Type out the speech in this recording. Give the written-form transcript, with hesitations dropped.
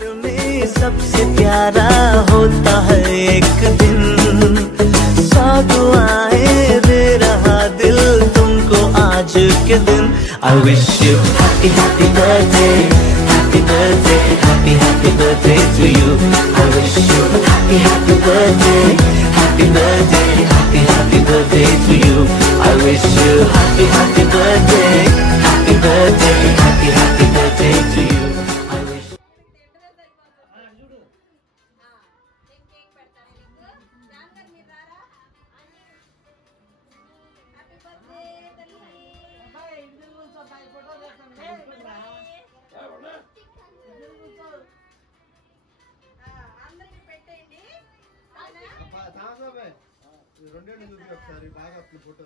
सबसे प्यारा होता है एक दिन, 100 दुआएं दे रहा दिल तुमको आज के दिन। I wish you happy happy birthday, happy birthday, happy happy birthday to you. I wish you happy happy birthday, happy birthday, happy happy birthday to you. I wish you happy happy birthday, happy birthday, happy happy birthday to you. రెండేళ్ళు ఒకసారి బాగా photo